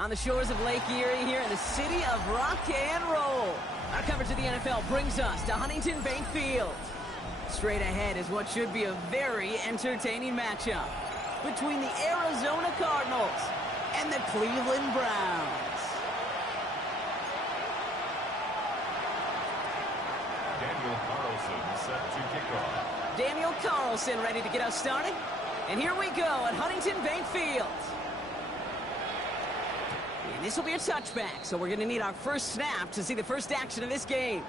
on the shores of Lake Erie here in the city of rock and roll. Our coverage of the NFL brings us to Huntington Bank Field. Straight ahead is what should be a very entertaining matchup between the Arizona Cardinals and the Cleveland Browns. Daniel Carlson set to kick off. Daniel Carlson ready to get us started. And here we go at Huntington Bank Field. And this will be a touchback, so we're going to need our first snap to see the first action of this game.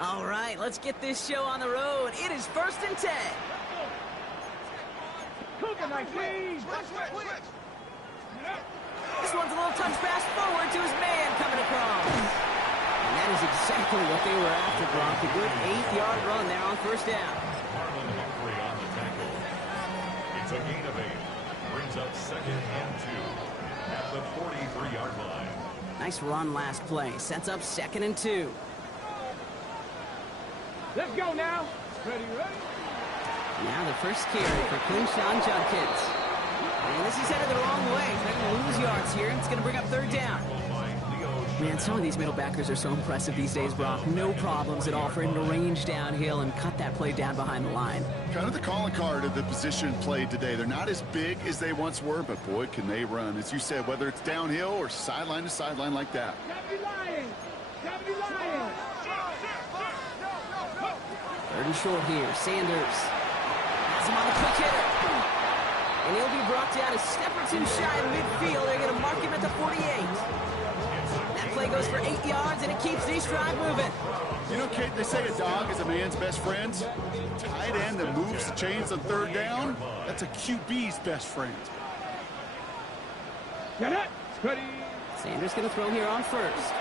All right, let's get this show on the road. It is 1st and 10. This one's a little touch pass forward to his man coming across. And that is exactly what they were after, Brock. A good 8-yard run there on first down. Marlon Humphrey on the tackle. It's a gain of 8. Brings up 2nd and 2 at the 43-yard line. Nice run last play. Sets up 2nd and 2. Let's go now. Ready. Now the first carry for Quinshawn Judkins. And this is headed the wrong way. They're going to lose yards here, and it's going to bring up 3rd down. Man, some of these middle backers are so impressive these days, Brock. No problems at all for him to range downhill and cut that play down behind the line. Kind of the calling card of the position played today. They're not as big as they once were, but boy, can they run. As you said, whether it's downhill or sideline to sideline like that. Third and short here. Sanders has him on the quick hitter. And he'll be brought down a step or two shy of midfield. They're going to mark him at the 48. That play goes for 8 yards, and it keeps these drive moving. You know, Kate, they say a dog is a man's best friend. Tight end that moves the chains on 3rd down, that's a QB's best friend. Get it. Ready. Sanders going to throw here on first.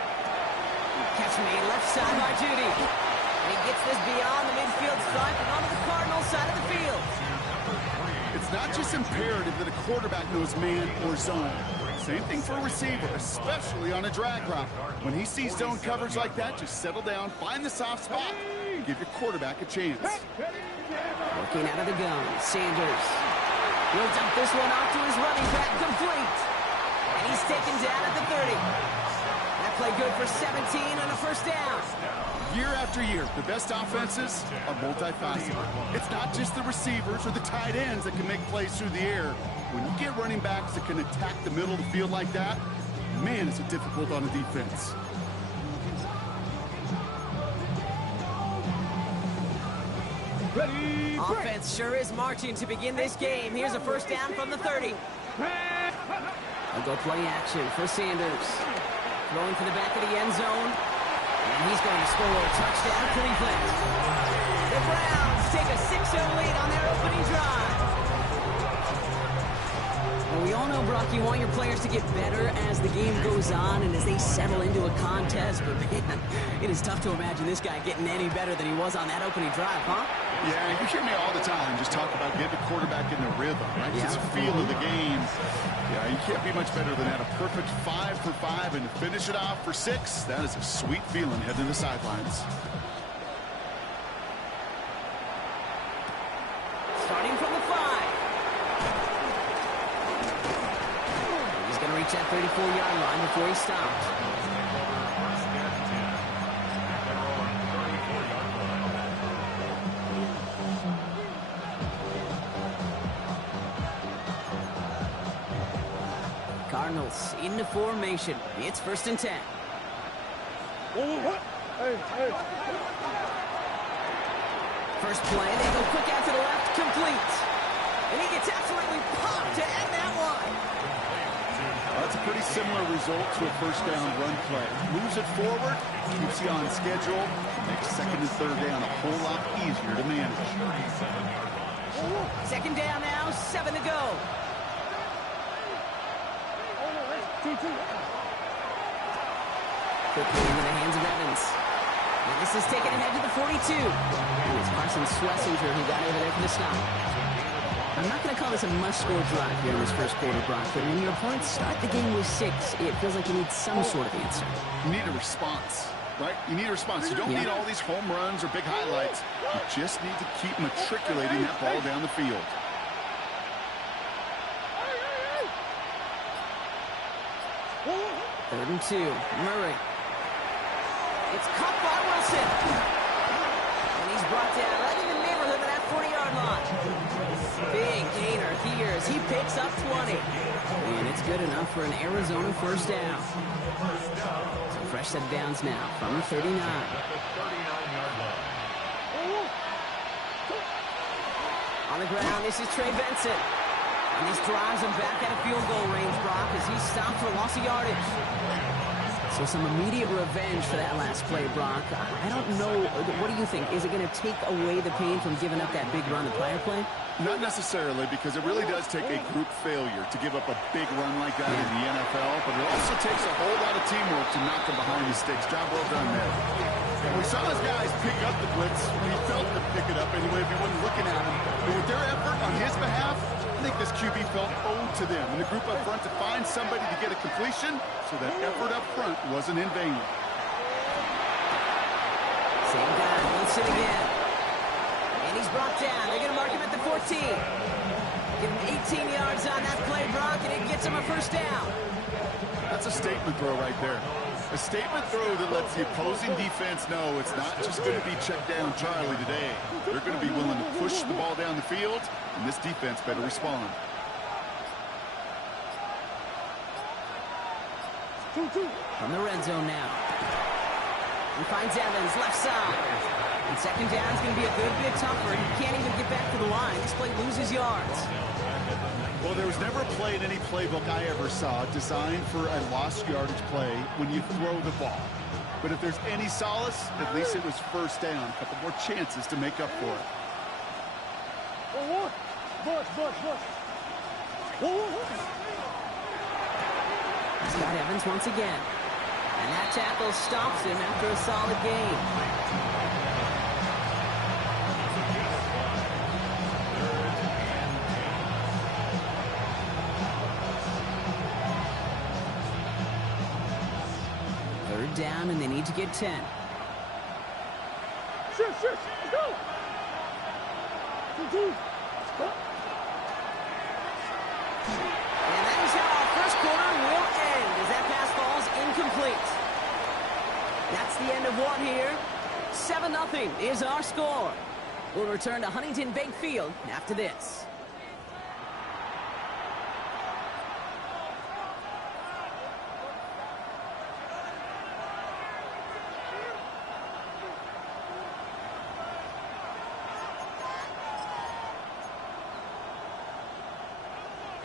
Catch made left side by Judy. And he gets this beyond the midfield stripe and onto the Cardinals side of the field. It's not just imperative that a quarterback knows man or zone. Same thing for a receiver, especially on a drag route. When he sees zone coverage like that, just settle down, find the soft spot, give your quarterback a chance. Working out of the gun, Sanders. He'll dump this one off to his running back, complete. And he's taken down at the 30. That play good for 17 and a first down. Year after year, the best offenses are multifaceted. It's not just the receivers or the tight ends that can make plays through the air. When you get running backs that can attack the middle of the field like that, man, it's difficult on a defense. Ready. Offense sure is marching to begin this game. Here's a first down from the 30. They'll go play action for Sanders. Throwing for the back of the end zone. And he's going to score a touchdown, Cleveland. The Browns take a 6-0 lead on their opening drive. Well, we all know, Brock, you want your players to get better as the game goes on and as they settle into a contest. But, man, it is tough to imagine this guy getting any better than he was on that opening drive, huh? Yeah, you hear me all the time just talk about getting the quarterback in the rhythm, right? Yeah. It's a feel of the game. Yeah, you can't be much better than that. A perfect 5 for 5 and to finish it off for 6. That is a sweet feeling heading to the sidelines. Starting from the 5. He's going to reach that 34-yard line before he stops. Cardinals into formation. It's 1st and 10. First play, they go quick out to the left, complete. And he gets absolutely popped to end that one. That's a pretty similar result to a first down run play. Moves it forward, keeps you on schedule, makes 2nd and 3rd down a whole lot easier to manage. 2nd down now, 7 to go. Quickly into the hands of Evans. And this is taken ahead to the 42. And it's Carson Schlesinger who got over there for the stop. I'm not going to call this a must-score drive here in this first quarter, Brock, but when your opponents start the game with 6, it feels like you need some sort of answer. You need a response. right? You need a response. You don't need all these home runs or big highlights. You just need to keep matriculating that ball down the field. Third and 2. Murray. It's caught by Wilson. And he's brought down right in the neighborhood of that 40-yard line. Big gainer here as he picks up 20. And it's good enough for an Arizona first down. So fresh set of downs now from the 39. On the ground, this is Trey Benson. And this drives him back at a field goal range, Brock, as he's stopped for loss of yardage. So some immediate revenge for that last play, Brock. I don't know. What do you think? Is it going to take away the pain from giving up that big run the prior play? Not necessarily, because it really does take a group failure to give up a big run like that in the NFL, but it also takes a whole lot of teamwork to knock them behind the sticks. Job well done there. We saw his guys pick up the blitz. We felt them pick it up anyway if he wasn't looking at him. But with their effort on his behalf, I think this QB felt owed to them and the group up front to find somebody to get a completion, so that effort up front wasn't in vain. Same guy, Wilson again. And he's brought down. They're going to mark him at the 14. Give him 18 yards on that play, Brock, and it gets him a first down. That's a statement throw right there. A statement throw that lets the opposing defense know it's not just going to be check down Charlie today. They're going to be willing to push the ball down the field, and this defense better respond. From the red zone now. He finds Evans, left side. And second down is going to be a good bit tougher. He can't even get back to the line. This play loses yards. Well, there was never a play in any playbook I ever saw designed for a lost yardage play when you throw the ball. But if there's any solace, at least it was first down. A couple more chances to make up for it. He's got Evans once again. And that tackle stops him after a solid gain. Third down, and they need to get 10. Let's go. And that is how our first quarter will end, as that pass falls incomplete. That's the end of one here. 7-0 is our score. We'll return to Huntington Bank Field after this.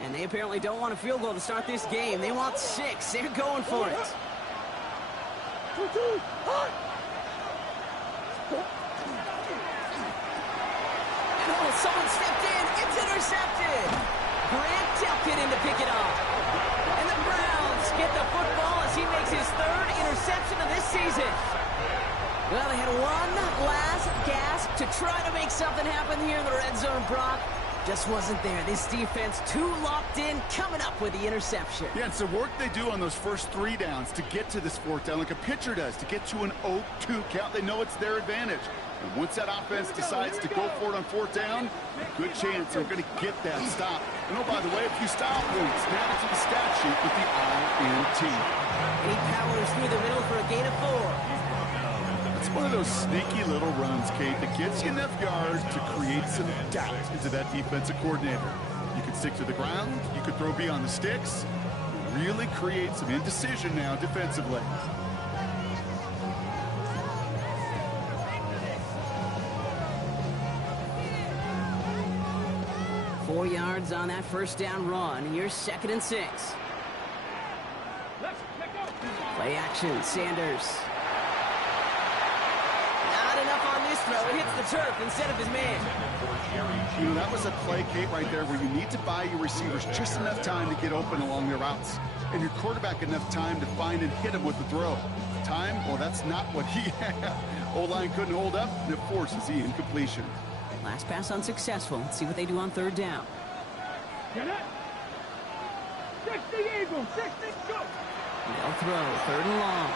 And they apparently don't want a field goal to start this game. They want 6. They're going for it. Oh, someone stepped in. It's intercepted. Grant Delpit in to pick it up. And the Browns get the football as he makes his 3rd interception of this season. Well, they had one last gasp to try to make something happen here in the red zone, Brock. Just wasn't there. This defense too locked in, coming up with the interception. Yeah, it's the work they do on those first 3 downs to get to this 4th down, like a pitcher does, to get to an 0-2 count. They know it's their advantage. And once that offense decides to go for it on 4th down, good chance they're going to get that stop. And oh, by the way, a few style points added to the stat sheet with the INT. He powers through the middle for a gain of 4. It's one of those sneaky little runs, Kate, that gets you enough yards to create some doubt into that defensive coordinator. You can stick to the ground, you could throw beyond the sticks, really create some indecision now defensively. Four yards on that first down run, and you're 2nd and 6. Play action, Sanders. Enough on this throw. It hits the turf instead of his man. You know, that was a play, Kate, right there where you need to buy your receivers just enough time to get open along their routes. And your quarterback enough time to find and hit him with the throw. Time? Well, that's not what he had. O-line couldn't hold up, and it forces the incompletion. Last pass unsuccessful. Let's see what they do on 3rd down. They'll throw. 3rd and long.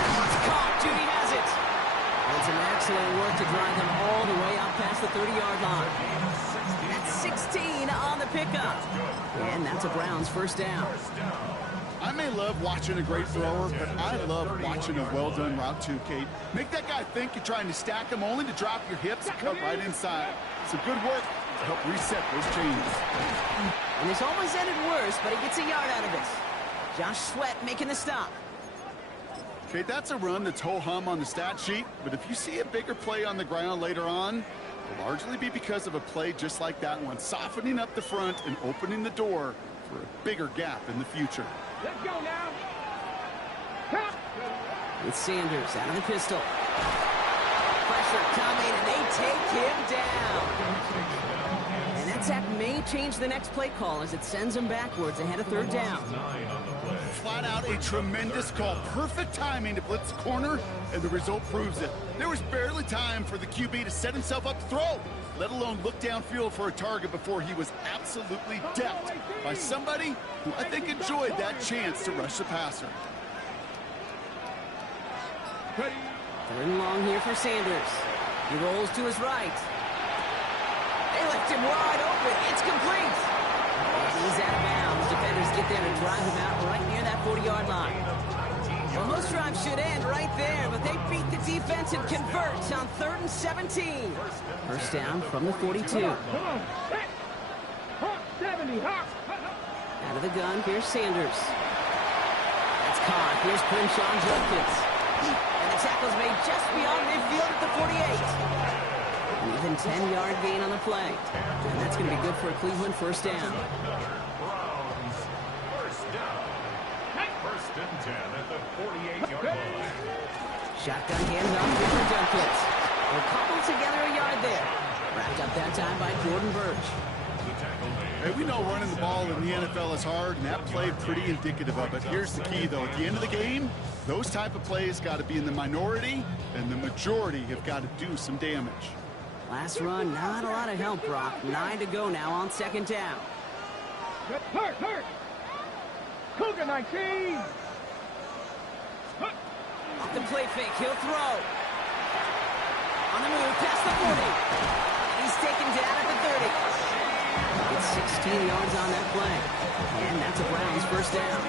It's caught. Judy has it. And some excellent work to drive them all the way out past the 30-yard line. That's 16 on the pickup. And that's a Browns first down. I may love watching a great thrower, but I love watching a well-done route too, Kate. Make that guy think you're trying to stack him only to drop your hips and cut right inside. Some good work to help reset those changes. And this almost ended worse, but he gets a yard out of it. Josh Sweat making the stop. Okay, that's a run that's ho-hum on the stat sheet, but if you see a bigger play on the ground later on, it'll largely be because of a play just like that one, softening up the front and opening the door for a bigger gap in the future. Let's go now. With Sanders out of the pistol. Pressure coming, and they take him down. And that sack may change the next play call as it sends him backwards ahead of third down. Flat out a tremendous call. Perfect timing to blitz the corner, and the result proves it. There was barely time for the QB to set himself up to throw, let alone look downfield for a target before he was absolutely decked by somebody who I think enjoyed that chance to rush the passer. Third and long here for Sanders. He rolls to his right. They left him wide open. It's complete. He's out of bounds. Defenders get there to drive him out right near that 40-yard line. Well, most drives should end right there, but they beat the defense and convert on 3rd and 17. First down from the 42. Come on. 70. Out of the gun, here's Sanders. That's caught. Here's Crenshaw Junkins. And the tackle's made just beyond midfield at the 48. An even 10-yard gain on the play. And that's going to be good for a Cleveland first down. First and 10 at the 48-yard line. Shotgun handoff here for Junkins. They'll cobble together a yard there. Wrapped up that time by Jordan Birch. Hey, we know running the ball in the NFL is hard, and that play pretty indicative of it. Here's the key, though. At the end of the game, those type of plays got to be in the minority, and the majority have got to do some damage. Last run, not a lot of help, Brock. 9 to go now on second down. Hurt. Cougar 19. Off the play fake, he'll throw. On the move, past the 40. He's taken down at the 30. Gets 16 yards on that play. And that's a Browns first down.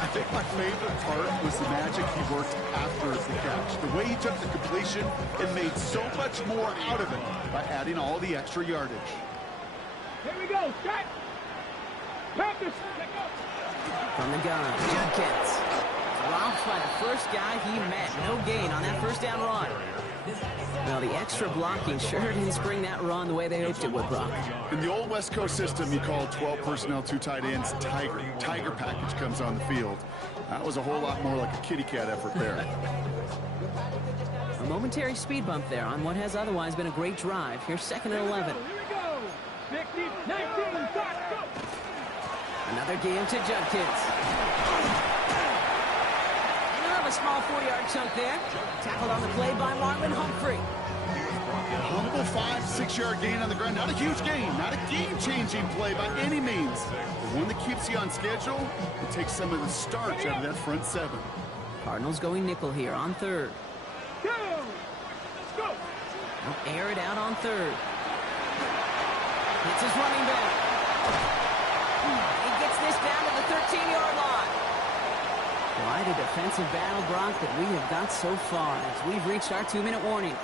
I think my favorite part was the magic he worked after the catch. The way he took the completion and made so much more out of it by adding all the extra yardage. Here we go. Strike. Practice. From the gun, Junkins. Dropped by the first guy he met. No gain on that first down run. Well, the extra blocking sure didn't spring that run the way they hoped it would, Brock. In the old West Coast system, you call 12 personnel, 2 tight ends, Tiger. Tiger package comes on the field. That was a whole lot more like a kitty cat effort there. A momentary speed bump there on what has otherwise been a great drive. Here's 2nd and 11. Here we go. 60, 19, start, go. Another game to Junkins. A small 4-yard chunk there. Tackled on the play by Marlon Humphrey. Humble 5-6-yard gain on the ground. Not a huge gain. Not a game-changing play by any means. But one that keeps you on schedule and takes some of the starch out of that front 7. Cardinals going nickel here on 3rd. Go. Let's go. They'll air it out on 3rd. Hits his running back. He gets this down to the 13-yard line. Quite a defensive battle, Brock, that we have got so far as we've reached our 2-minute warning.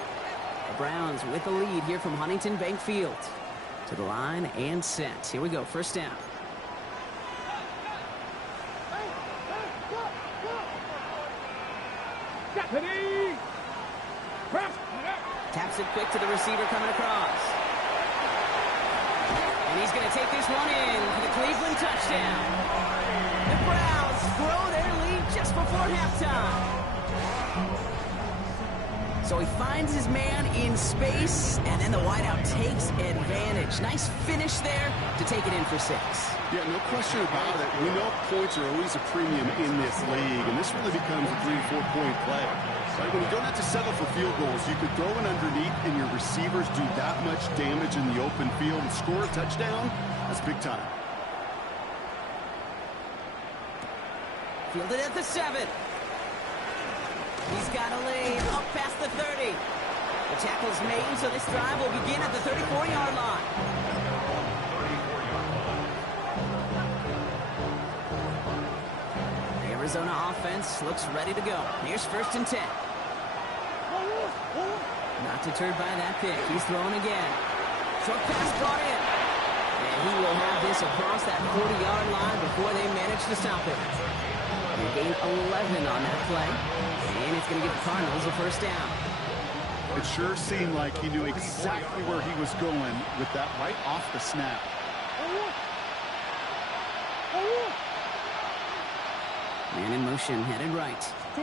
The Browns with the lead here from Huntington Bank Field. To the line and set. Here we go, first down. Taps it quick to the receiver coming across. And he's going to take this one in for the Cleveland touchdown. The Browns grow their lead just before halftime. So he finds his man in space, and then the wideout takes advantage. Nice finish there to take it in for 6. Yeah, no question about it. We know points are always a premium in this league, and this really becomes a 3- or 4-point play. Right? When you don't have to settle for field goals, you could throw it underneath, and your receivers do that much damage in the open field and score a touchdown. That's big time. Fielded at the 7. He's got a lane up past the 30. The tackle's made, so this drive will begin at the 34-yard line. The Arizona offense looks ready to go. Here's 1st and 10. Not deterred by that pick. He's throwing again. Short pass brought in. And he will have this across that 40-yard line before they manage to stop it. They gain 11 on that play. And it's going to give the Cardinals a 1st down. It sure seemed like he knew exactly where he was going with that right off the snap. Man in motion, headed right. The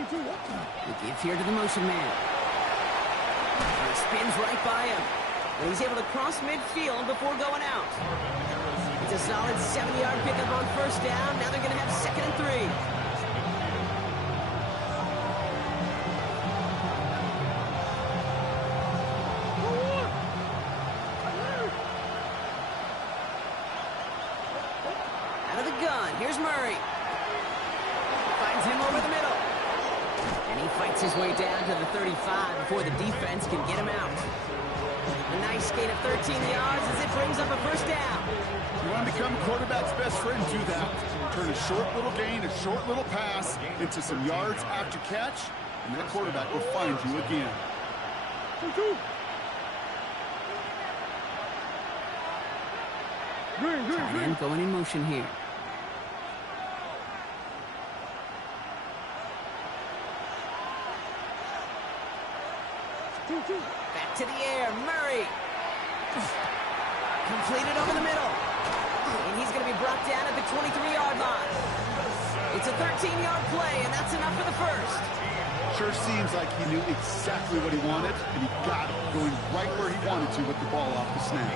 give here to the motion man. And he spins right by him. And he's able to cross midfield before going out. It's a solid 70-yard pickup on 1st down. Now they're going to have 2nd and 3. Out of the gun, here's Murray. Finds him over the middle. And he fights his way down to the 35 before the defense can get him out. A nice gain of 13 yards as it brings up a 1st down. You want to become a quarterback's best friend, do that. Turn a short little gain, a short little pass into some yards after catch, and that quarterback will find you again. Tight end going in motion here. Back to the air, Murray. Completed over the middle. And he's going to be brought down at the 23-yard line. It's a 13-yard play, and that's enough for the 1st. Sure seems like he knew exactly what he wanted, and he got it, going right where he wanted to with the ball off the snap.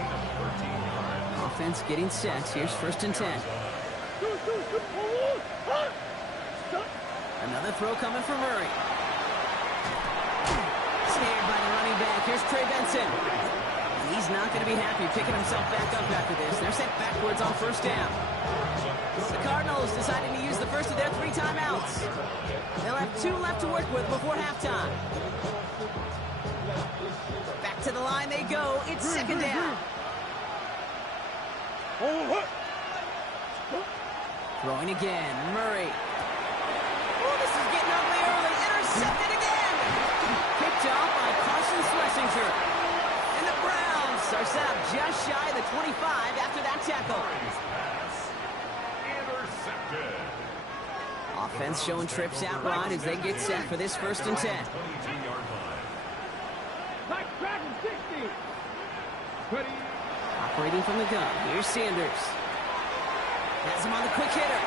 Offense getting set. Here's 1st and 10. Another throw coming from Murray. Snared by the running back. Here's Trey Benson. He's not going to be happy picking himself back up after this. They're sent backwards on 1st down. The Cardinals deciding to use the first of their 3 timeouts. They'll have 2 left to work with before halftime. Back to the line they go. It's 2nd down. Throwing again. Murray. Oh, this is getting ugly early. Intercepted again. Picked off by Carson Schlesinger. And the Browns are set up just shy of the 25 after that tackle. Offense showing trips out wide as they get set for this 1st and 10. Operating from the gun. Here's Sanders. Has him on the quick hitter.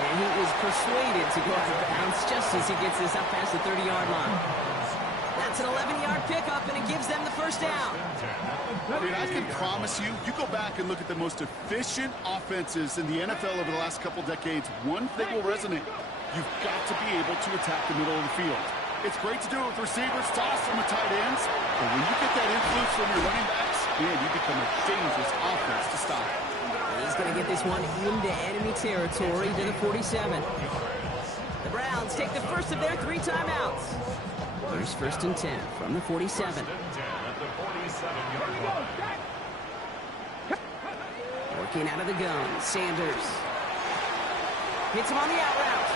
And he is persuaded to go out of bounds just as he gets this up past the 30-yard line. That's an 11-yard pickup, and it gives them the 1st down. Dude, I can promise you, you go back and look at the most efficient offenses in the NFL over the last couple decades, one thing will resonate. You've got to be able to attack the middle of the field. It's great to do it with receivers, toss from the tight ends, but when you get that influence from your running backs, man, you become a dangerous offense to stop. He's going to get this one into enemy territory to the 47. The Browns take the first of their 3 timeouts. Here's 1st and 10 from the 47. Working out of the gun, Sanders. Hits him on the out route.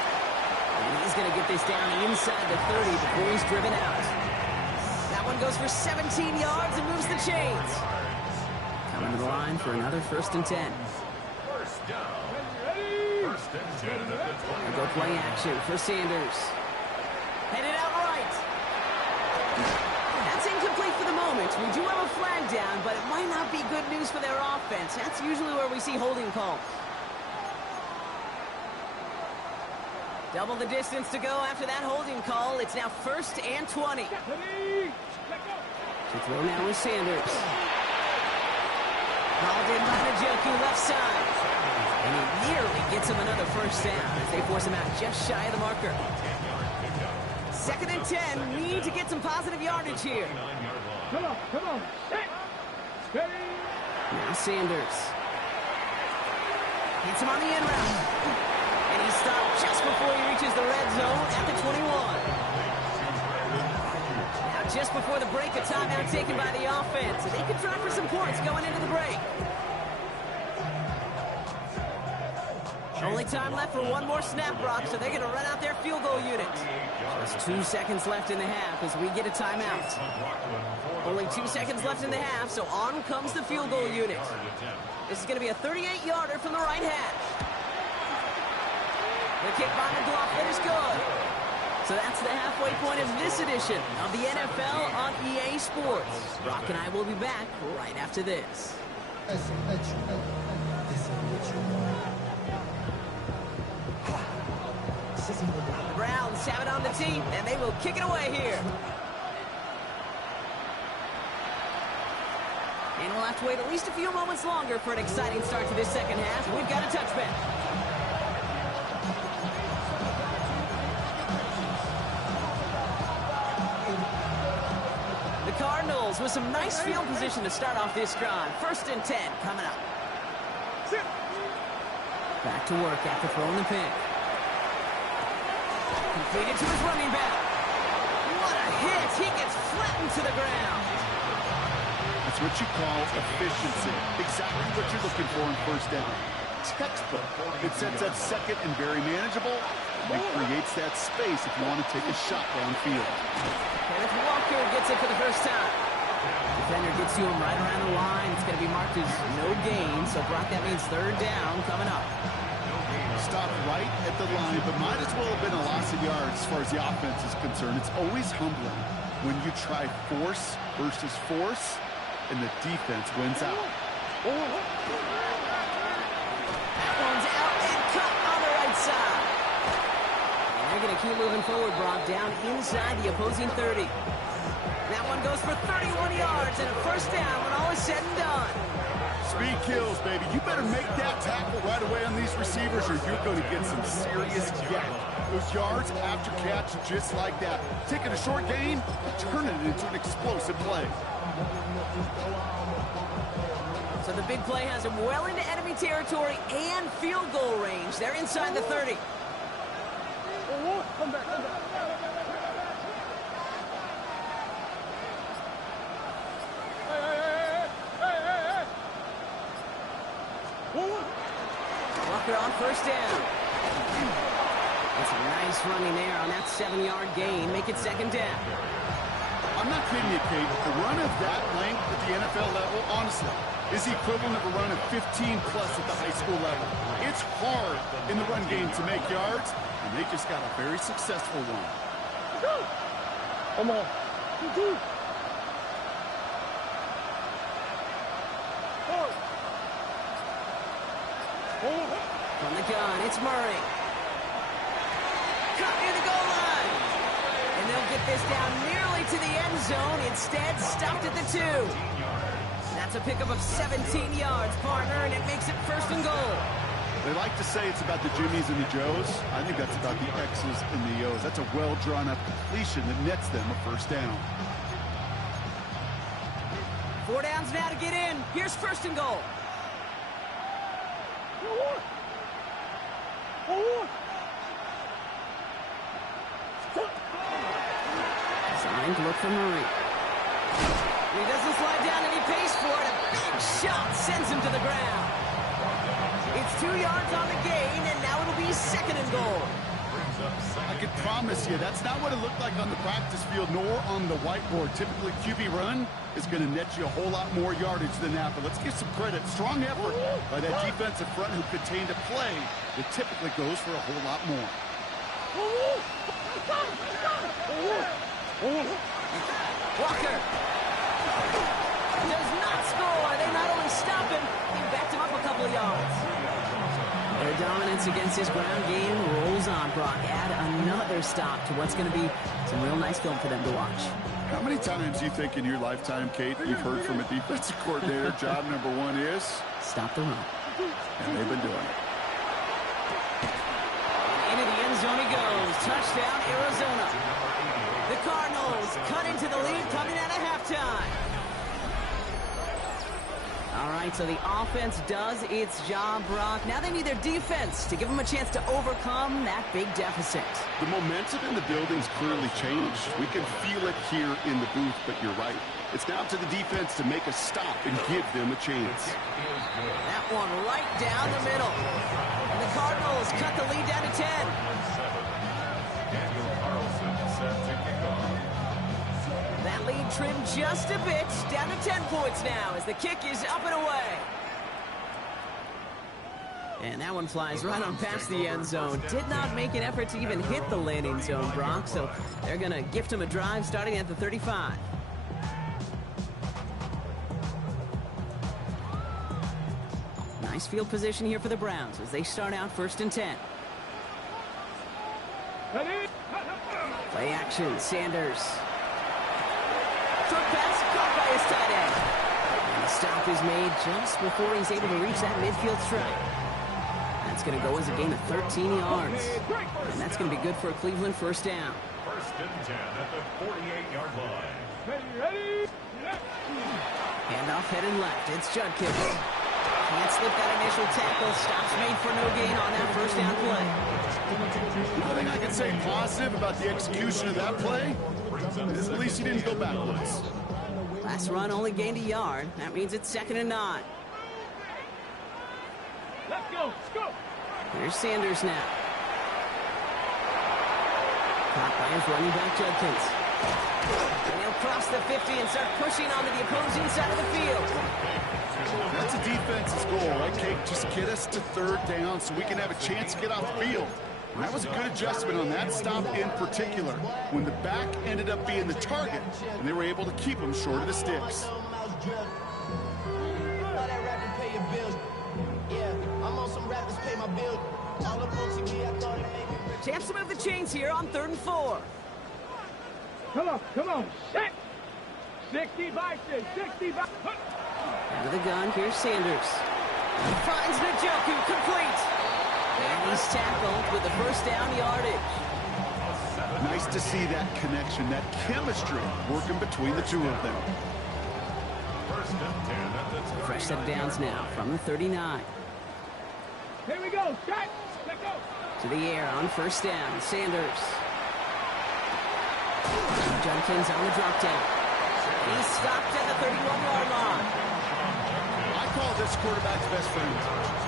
And he's going to get this down inside the 30 before he's driven out. That one goes for 17 yards and moves the chains. Coming to the line for another 1st and 10. They'll go play action for Sanders. Headed out right. That's incomplete for the moment. We do have a flag down, but it might not be good news for their offense. That's usually where we see holding calls. Double the distance to go after that holding call. It's now 1st and 20. To throw now is Sanders. Called in by Njoku, left side. And he nearly gets him another 1st down as they force him out just shy of the marker. 2nd and 10. Need to get some positive yardage here. Come on. Steady. Now Sanders. Hits him on the end route. And he stopped just before he reaches the red zone at the 21. just before the break, a timeout taken by the offense. And they can try for some points going into the break. Only time left for one more snap, Brock, so they're going to run out their field goal unit. Just 2 seconds left in the half as we get a timeout. Only 2 seconds left in the half, so on comes the field goal unit. This is going to be a 38-yarder from the right hash. The kick by McLaughlin is good. So that's the halfway point of this edition of the NFL on EA Sports. Brock and I will be back right after this. The Browns have it on the tee, and they will kick it away here. And we'll have to wait at least a few moments longer for an exciting start to this second half. We've got a touchback. The Cardinals with some nice field position to start off this drive. 1st and 10 coming up. Back to work after throwing the pick. Completed to his running back. What a hit! He gets flattened to the ground. That's what you call efficiency. Exactly what you're looking for in 1st down. Textbook. It sets up 2nd and very manageable. It creates that space if you want to take a shot downfield. Kenneth Walker gets it for the first time. Defender gets to him right around the line. It's going to be marked as no gain. So, Brock, that means 3rd down coming up. Stop right at the line, but might as well have been a loss of yards as far as the offense is concerned. It's always humbling when you try force versus force, and the defense wins out. That one's out and cut on the right side. And they're going to keep moving forward, Brock, down inside the opposing 30. That one goes for 31 yards and a 1st down when all is said and done. Speed kills, baby. You better make that tackle right away on these receivers or you're going to get some serious yak. Those yards after catch just like that. Taking a short gain, turning it into an explosive play. So the big play has him well into enemy territory and field goal range. They're inside the 30. Come back. Walker on 1st down. That's a nice running there on that 7-yard gain. Make it 2nd down. I'm not kidding you, Kate. The run of that length at the NFL level, honestly, is the equivalent of a run of 15-plus at the high school level. It's hard in the run game to make yards, and they just got a very successful one. Come on. From the gun, it's Murray. Caught near the goal line. And they'll get this down nearly to the end zone. Instead, stopped at the 2. That's a pickup of 17 yards, partner, and it makes it 1st and goal. They like to say it's about the Jimmies and the Joes. I think that's about the X's and the O's. That's a well-drawn-up completion that nets them a 1st down. 4 downs now to get in. Here's 1st and goal. Designed look for Murray. He doesn't slide down and he pays for it. A big shot sends him to the ground. It's 2 yards on the gain, and now it'll be 2nd and goal. I can promise you that's not what it looked like on the practice field nor on the whiteboard. Typically, QB run is going to net you a whole lot more yardage than that. But let's give some credit. Strong effort by that defensive front who contained a play that typically goes for a whole lot more. Walker does not score. They not only stop him, they backed him up a couple of yards. Their dominance against his ground game rolls on, Brock. Add another stop to what's going to be some real nice film for them to watch. How many times do you think in your lifetime, Kate, you've heard from a defensive coordinator, job number 1 is? Stop the run. And they've been doing it. Into the end zone he goes. Touchdown, Arizona. The Cardinals cut into the lead coming out of halftime. All right, so the offense does its job, Brock. Now they need their defense to give them a chance to overcome that big deficit. The momentum in the building's clearly changed. We can feel it here in the booth, but you're right. It's now to the defense to make a stop and give them a chance. That one right down the middle. And the Cardinals cut the lead down to 10. Daniel Carlson set to kick off. That lead trimmed just a bit, down to 10 points now as the kick is up and away. And that one flies right on past the end zone. Did not make an effort to even hit the landing zone, Brock, so they're going to gift him a drive starting at the 35. Nice field position here for the Browns as they start out 1st and 10. Play action, Sanders. Short pass caught by his tight end. And the stop is made just before he's able to reach that midfield strike. That's going to go as a gain of 13 yards. And that's going to be good for a Cleveland 1st down. 1st and 10 at the 48-yard line. Handoff headed left. It's Judkins. Can't slip that initial tackle. Stops made for no gain on that 1st down play. One thing I can say positive about the execution of that play is at least he didn't go backwards. Last run only gained a yard. That means it's 2nd and 9. Let's go. Here's Sanders now. Caught by his running back, Judkins. And he'll cross the 50 and start pushing onto the opposing side of the field. That's a defense's goal, right, Kate? Just get us to 3rd down so we can have a chance to get off the field. And that was a good adjustment on that stop in particular, when the back ended up being the target, and they were able to keep him short of the sticks. Chance to move the chains here on 3rd and 4. Come on. 60 by 6. 60 by... Out of the gun, here's Sanders. He finds Njoku complete. And he's tackled with the 1st down yardage. Nice to see that connection, that chemistry working between the two of them. 1st and 10 at the Fresh set of downs now from the 39. Here we go. Set. Let's go. To the air on 1st down, Sanders. Judkins on the drop down. He's stopped at the 31-yard line. I call this quarterback's best friend.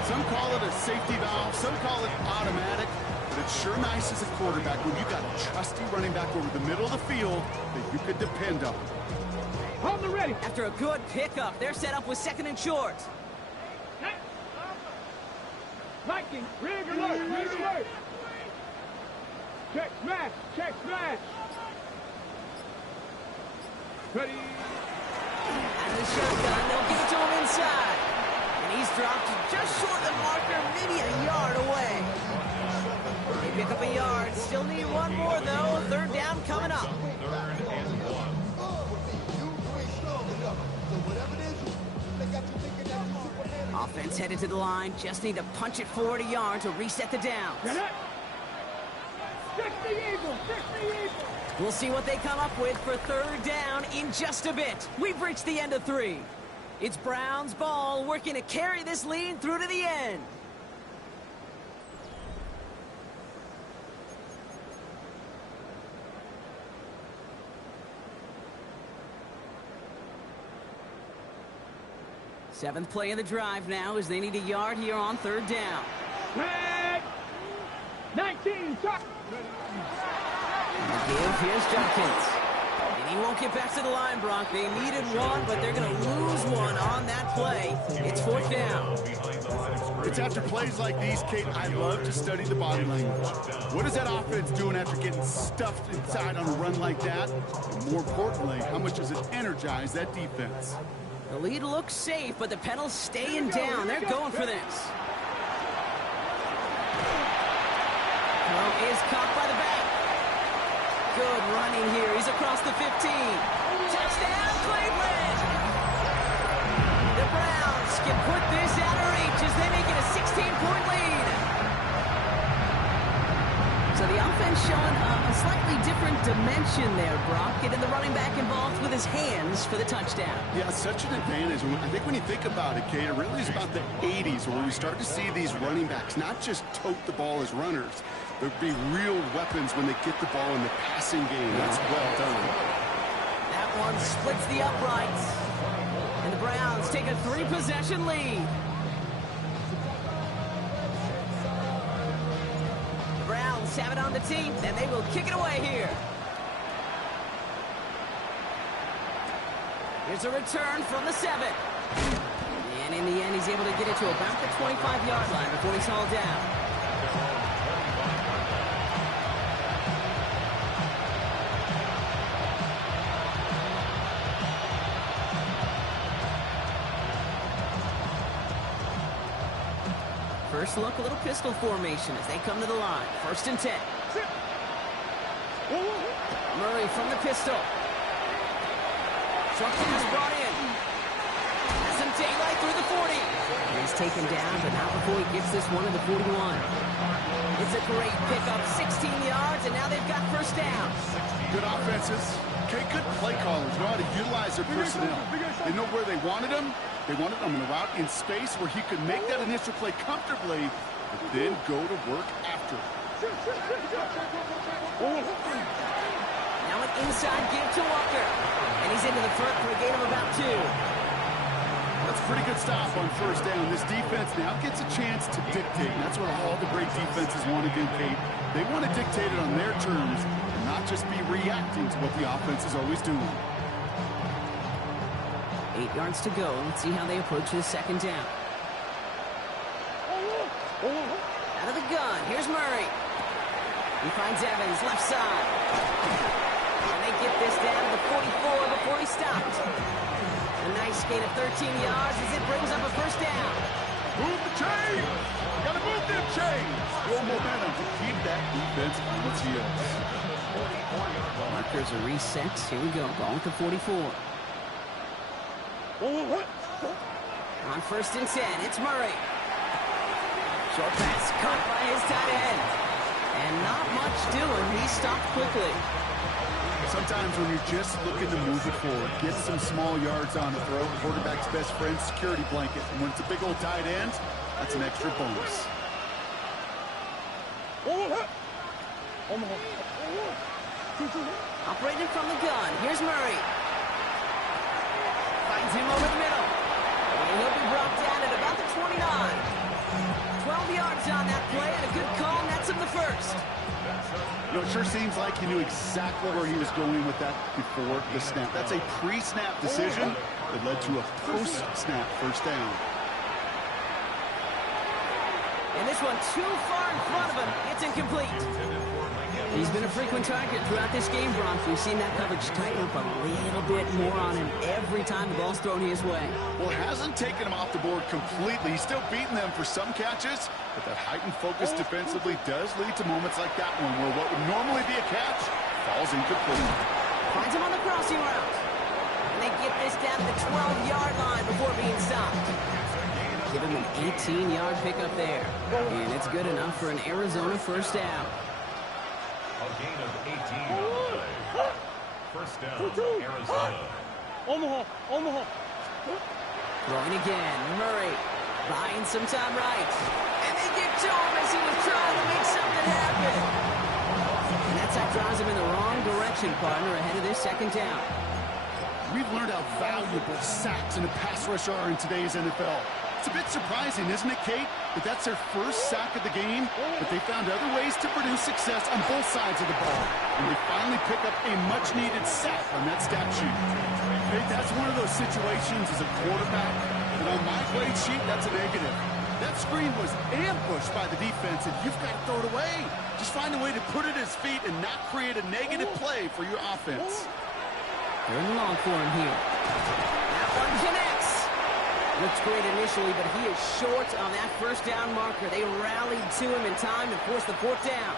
Some call it a safety valve, some call it automatic, but it's sure nice as a quarterback when you got a trusty running back over the middle of the field that you could depend on. Hold the ready. After a good pickup, they're set up with 2nd and short. Viking, rig alert. Check smash. Ready. And the shotgun, they'll give it to him inside. And he's dropped just short of the marker, maybe a yard away. They pick up a yard. Still need one more, though. 3rd down coming up. 3rd and 1. Offense headed to the line. Just need to punch it forward a yard to reset the downs. 60 Eagles. We'll see what they come up with for 3rd down in just a bit. We've reached the end of 3. It's Browns ball working to carry this lead through to the end. Seventh play of the drive now as they need a yard here on 3rd down. Flag. 19. Tuck. And the give, here's Judkins. And he won't get back to the line, Brock. They needed one, but they're going to lose one on that play. It's 4th down. It's after plays like these, Kate, I love to study the body language. What is that offense doing after getting stuffed inside on a run like that? And more importantly, how much does it energize that defense? The lead looks safe, but the pedals staying down. They're going for this. Throw is caught by the back. Good running here. He's across the 15. Touchdown, Cleveland! The Browns can put this out of reach as they make it a 16-point lead. So the offense defense showing a slightly different dimension there, Brock, getting the running back involved with his hands for the touchdown. Yeah, such an advantage. I think when you think about it, Kate, it really is about the 80s where we start to see these running backs not just tote the ball as runners, but be real weapons when they get the ball in the passing game. That's well done. That one splits the uprights. And the Browns take a 3-possession lead. The Browns have it on the team, and they will kick it away here. Here's a return from the 7. And in the end, he's able to get it to about the 25-yard line before he's hauled down. First look, a little pistol formation as they come to the line. 1st and 10. Murray from the pistol. Short pass brought in. Has some daylight through the 40. He's taken down, but not before he gets this one to the 41. It's a great pickup, 16 yards, and now they've got 1st down. Good offenses. Okay, good play callers know how to utilize their personnel. They know where they wanted them. They wanted him in a route in space where he could make that initial play comfortably, but then go to work after. Now an inside give to Walker. And he's into the front for a gain of about 2. That's a pretty good stop on 1st down. This defense now gets a chance to dictate. And that's what all the great defenses want to do, Kate. They want to dictate it on their terms and not just be reacting to what the offense is always doing. 8 yards to go. Let's see how they approach this 2nd down. Out of the gun. Here's Murray. He finds Evans, left side. And they get this down to the 44 before he stopped. A nice gain of 13 yards as it brings up a 1st down. Move the chains! Gotta move them chains! Full momentum to keep that defense on its heels. Markers are reset. Here we go. Ball at the 44. On 1st and 10, it's Murray. Short pass caught by his tight end. And not much doing. He stopped quickly. Sometimes when you're just looking to move it forward, get some small yards on the throw, quarterback's best friend, security blanket. And when it's a big old tight end, that's an extra bonus. Operating from the gun. Here's Murray. Finds him over the middle. And he'll be brought down at about the 29. 12 yards on that play and a good call nets him the 1st. You know, it sure seems like he knew exactly where he was going with that before the snap. That's a pre-snap decision that led to a post-snap 1st down. And this one too far in front of him. It's incomplete. He's been a frequent target throughout this game, Brock. We've seen that coverage tighten up a little bit more on him every time the ball's thrown his way. Well, it hasn't taken him off the board completely. He's still beating them for some catches, but that heightened focus defensively does lead to moments like that one where what would normally be a catch falls incomplete. Finds him on the crossing route. And they get this down to the 12-yard line before being stopped. Give him an 18-yard pickup there. And it's good enough for an Arizona 1st down. A gain of 18 on the play. 1st down, Arizona. Omaha. Throwing again, Murray buying some time right. And they get to him as he was trying to make something happen. And that's how drives him in the wrong direction, partner, ahead of this 2nd down. We've learned how valuable sacks in a pass rush are in today's NFL. It's a bit surprising, isn't it, Kate, that that's their 1st sack of the game, but they found other ways to produce success on both sides of the ball. And they finally pick up a much-needed sack on that stat sheet. Kate, that's one of those situations as a quarterback that on my grade sheet, that's a negative. That screen was ambushed by the defense, and you've got to throw it away. Just find a way to put it at his feet and not create a negative play for your offense. They're in the long for him here. That one connects. Looks great initially, but he is short on that 1st down marker. They rallied to him in time and forced the 4th down.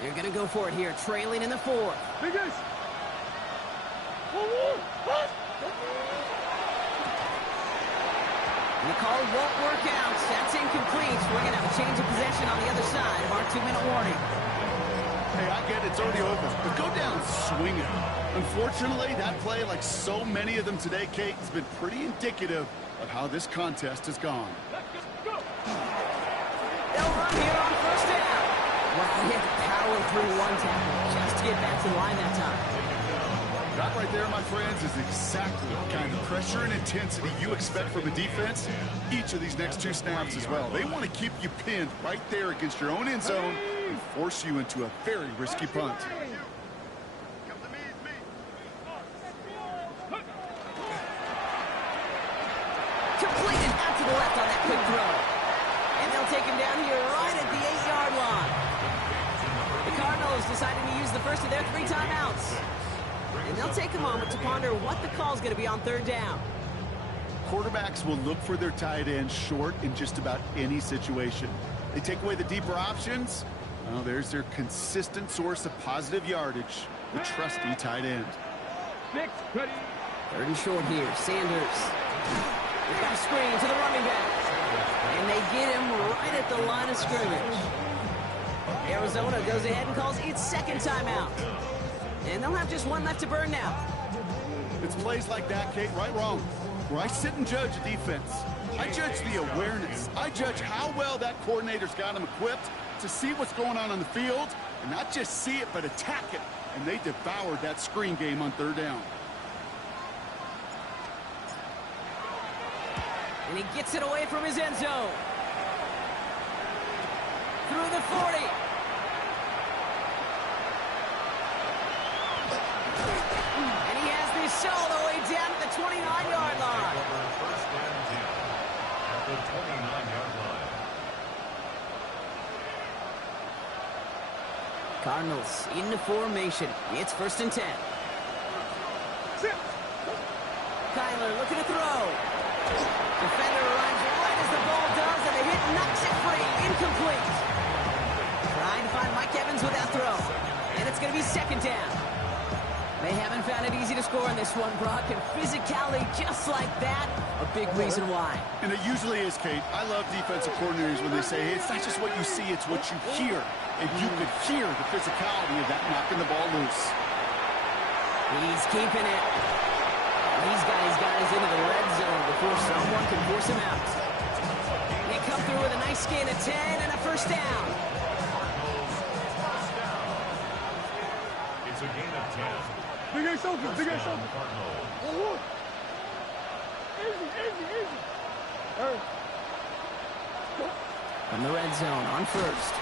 They're going to go for it here, trailing in the fourth. Biggest. The call won't work out. That's incomplete. We're going to have a change of possession on the other side of our 2-minute warning. Hey, I get it's already over, but go down swinging. Unfortunately, that play, like so many of them today, Kate, has been pretty indicative of how this contest has gone. They'll run here on first down. Wow, he had to power through one tackle just to get back to the line that time. That right there, my friends, is exactly the kind of pressure and intensity you expect from a defense each of these next 2 snaps as well. They want to keep you pinned right there against your own end zone and force you into a very risky punt. Completed out to the left on that quick throw. And they'll take him down here right at the 8-yard line. The Cardinals deciding to use the first of their 3 timeouts. And they'll take a moment to ponder what the call's going to be on third down. Quarterbacks will look for their tight end short in just about any situation. They take away the deeper options. Well, there's their consistent source of positive yardage, the trusty tight end. 3rd and short here. Sanders. They've got a screen to the running back. And they get him right at the line of scrimmage. Arizona goes ahead and calls its 2nd timeout. And they'll have just 1 left to burn now. It's plays like that, Kate, right wrong, where I sit and judge a defense. I judge the awareness. I judge how well that coordinator's got them equipped to see what's going on the field, and not just see it, but attack it. And they devoured that screen game on 3rd down. And he gets it away from his end zone. Through the 40. And he has this all the way down to the 29-yard line. First and 10 at the 29-yard line. Cardinals into formation. It's 1st and 10. Kyler looking to throw. Defender runs right as the ball does, and the hit knocks it free. Incomplete. Trying to find Mike Evans with that throw. And it's going to be 2nd down. They haven't found it easy to score in this one, Brock, and physicality just like that, a big reason why. And it usually is, Kate. I love defensive coordinators when they say, hey, it's not just what you see, it's what you hear. And you could hear the physicality of that knocking the ball loose. He's keeping it. He's got his guys into the red zone before someone can force him out. They come through with a nice gain of 10 and a 1st down. It's a gain of 10. Big ass open, big ass open. Cardinals. Easy. From the red zone on 1st.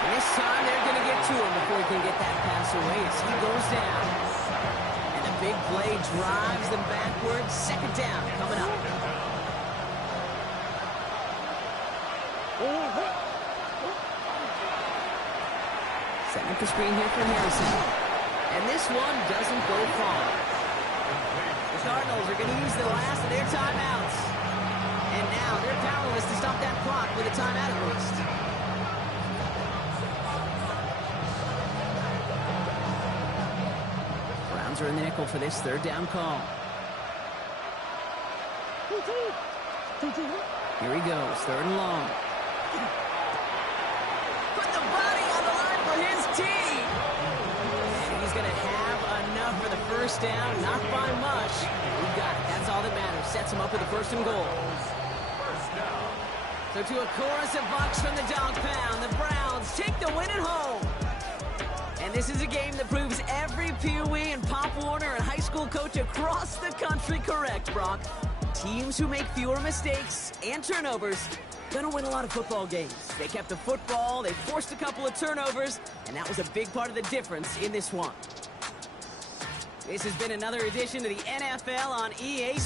And this time they're going to get to him before he can get that pass away as he goes down. And the big play drives them backwards. 2nd down coming up. Setting up the screen here for Harrison. And this one doesn't go far. The Cardinals are going to use the last of their timeouts. And now they're powerless to stop that clock with a timeout at least. Browns are in the nickel for this 3rd down call. Here he goes, 3rd and long. Put the body on the line for his team. And he's going to have enough for the 1st down, not by much. We've got it. That's all that matters. Sets him up with a 1st and goal. So to a chorus of bucks from the dog pound, the Browns take the win at home. And this is a game that proves every Pee Wee and Pop Warner and high school coach across the country correct, Brock. Teams who make fewer mistakes and turnovers gonna win a lot of football games. They kept the football, they forced a couple of turnovers, and that was a big part of the difference in this one. This has been another edition of the NFL on EA